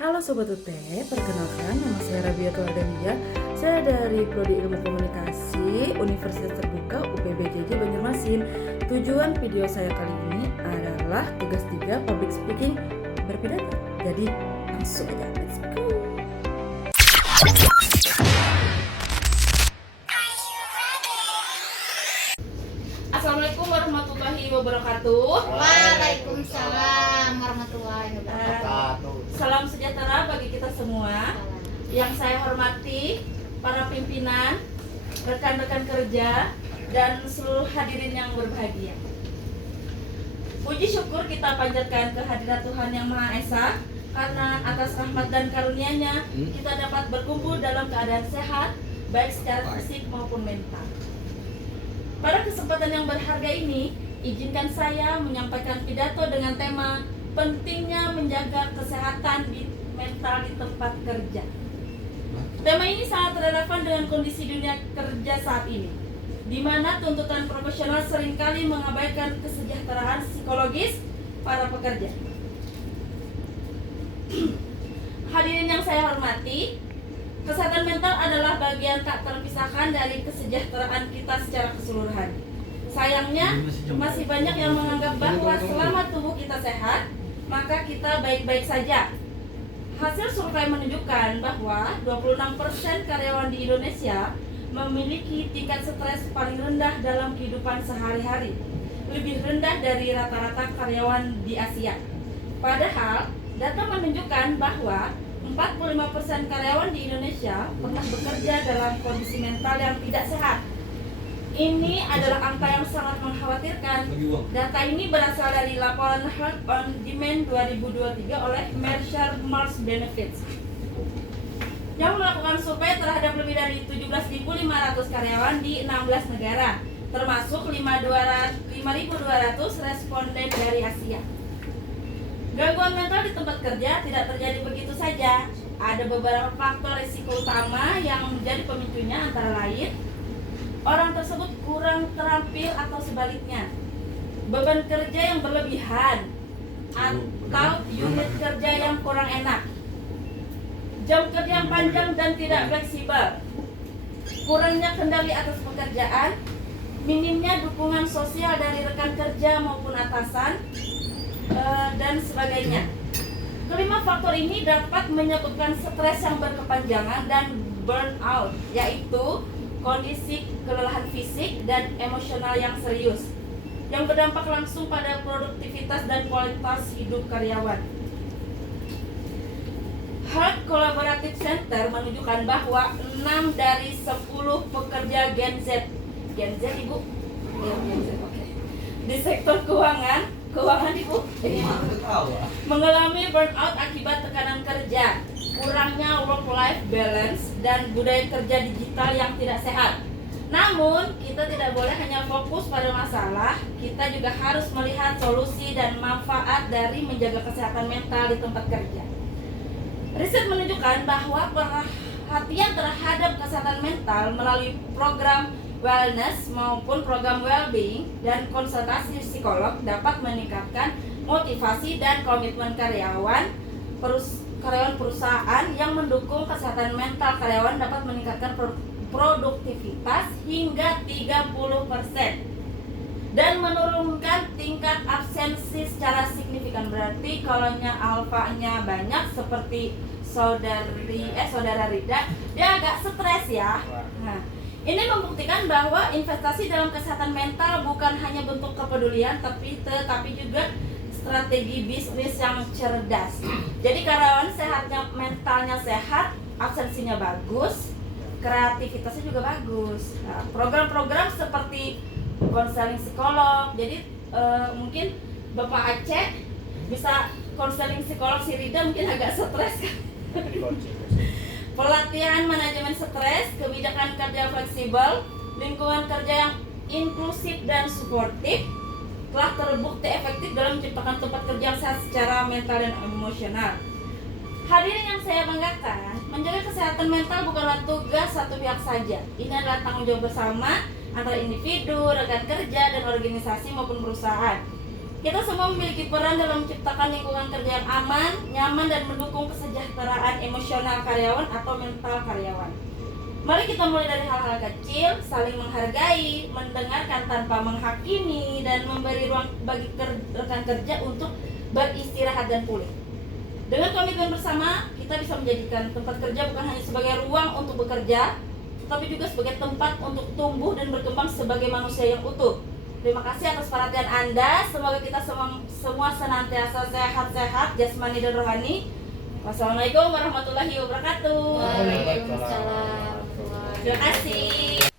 Halo Sobat UT, perkenalkan nama saya Rabiatul Adawiyah. Saya dari Prodi Ilmu Komunikasi Universitas Terbuka UPBJJ Banjarmasin. Tujuan video saya kali ini adalah tugas 3 public speaking berpidato. Jadi langsung aja, let's go. Assalamualaikum warahmatullahi wabarakatuh. Waalaikumsalam warahmatullahi wabarakatuh. Salam sejahtera bagi kita semua. Yang saya hormati para pimpinan, rekan-rekan kerja, dan seluruh hadirin yang berbahagia. Puji syukur kita panjatkan kehadirat Tuhan Yang Maha Esa, karena atas rahmat dan karunia-Nya kita dapat berkumpul dalam keadaan sehat, baik secara fisik maupun mental. Pada kesempatan yang berharga ini, izinkan saya menyampaikan pidato dengan tema pentingnya menjaga kesehatan mental di tempat kerja. Tema ini sangat relevan dengan kondisi dunia kerja saat ini, di mana tuntutan profesional seringkali mengabaikan kesejahteraan psikologis para pekerja. Hadirin yang saya hormati, kesehatan mental adalah bagian tak terpisahkan dari kesejahteraan kita secara keseluruhan. Sayangnya, masih banyak yang menganggap bahwa selama tubuh kita sehat, maka kita baik-baik saja. Hasil survei menunjukkan bahwa 26% karyawan di Indonesia memiliki tingkat stres paling rendah dalam kehidupan sehari-hari, lebih rendah dari rata-rata karyawan di Asia. Padahal, data menunjukkan bahwa 45% karyawan di Indonesia pernah bekerja dalam kondisi mental yang tidak sehat. Ini adalah angka yang sangat mengkhawatirkan. Data ini berasal dari laporan Health on Demand 2023 oleh Mercer Mars Benefits, yang melakukan survei terhadap lebih dari 17.500 karyawan di 16 negara, termasuk 5.200 responden dari Asia. Gangguan mental di tempat kerja tidak terjadi begitu saja. Ada beberapa faktor risiko utama yang menjadi pemicunya, antara lain orang tersebut kurang terampil atau sebaliknya, beban kerja yang berlebihan, atau unit kerja yang kurang enak, jam kerja yang panjang dan tidak fleksibel, kurangnya kendali atas pekerjaan, minimnya dukungan sosial dari rekan kerja maupun atasan, dan sebagainya. Kelima faktor ini dapat menyebabkan stres yang berkepanjangan dan burnout, yaitu kondisi kelelahan fisik dan emosional yang serius, yang berdampak langsung pada produktivitas dan kualitas hidup karyawan. Health Collaborative Center menunjukkan bahwa 6 dari 10 pekerja Gen Z Ibu? Ya, Gen Z, oke. Di sektor keuangan Ibu, mengalami burnout akibat tekanan kerja, kurangnya work-life balance, dan budaya kerja digital yang tidak sehat. Namun, kita tidak boleh hanya fokus pada masalah, kita juga harus melihat solusi dan manfaat dari menjaga kesehatan mental di tempat kerja. Riset menunjukkan bahwa perhatian terhadap kesehatan mental melalui program wellness maupun program well-being dan konsultasi psikolog dapat meningkatkan motivasi dan komitmen karyawan perusahaan. Yang mendukung kesehatan mental karyawan dapat meningkatkan produktivitas hingga 30% dan menurunkan tingkat absensi secara signifikan. Berarti kalau alfanya banyak seperti saudara Rida, dia agak stres ya. Nah, ini membuktikan bahwa investasi dalam kesehatan mental bukan hanya bentuk kepedulian, tetapi juga strategi bisnis yang cerdas. Jadi karyawan mentalnya sehat, absensinya bagus, kreativitasnya juga bagus. Nah, program-program seperti konseling psikolog. Jadi mungkin Bapak Aceh bisa konseling psikolog, si Rida mungkin agak stres kan. Pelatihan manajemen stres, kebijakan kerja fleksibel, lingkungan kerja yang inklusif dan suportif telah terbukti efektif dalam menciptakan tempat kerja yang sehat secara mental dan emosional. Hadirin yang saya banggakan, menjaga kesehatan mental bukanlah tugas satu pihak saja. Ini adalah tanggung jawab bersama antara individu, rekan kerja, dan organisasi maupun perusahaan. Kita semua memiliki peran dalam menciptakan lingkungan kerja yang aman, nyaman, dan mendukung kesejahteraan emosional karyawan atau mental karyawan. Mari kita mulai dari hal-hal kecil, saling menghargai, mendengarkan tanpa menghakimi, dan memberi ruang bagi rekan kerja untuk beristirahat dan pulih. Dengan komitmen bersama, kita bisa menjadikan tempat kerja bukan hanya sebagai ruang untuk bekerja, tapi juga sebagai tempat untuk tumbuh dan berkembang sebagai manusia yang utuh. Terima kasih atas perhatian Anda. Semoga kita semua senantiasa sehat-sehat jasmani dan rohani. Wassalamualaikum warahmatullahi wabarakatuh. Waalaikumsalam. Terima kasih.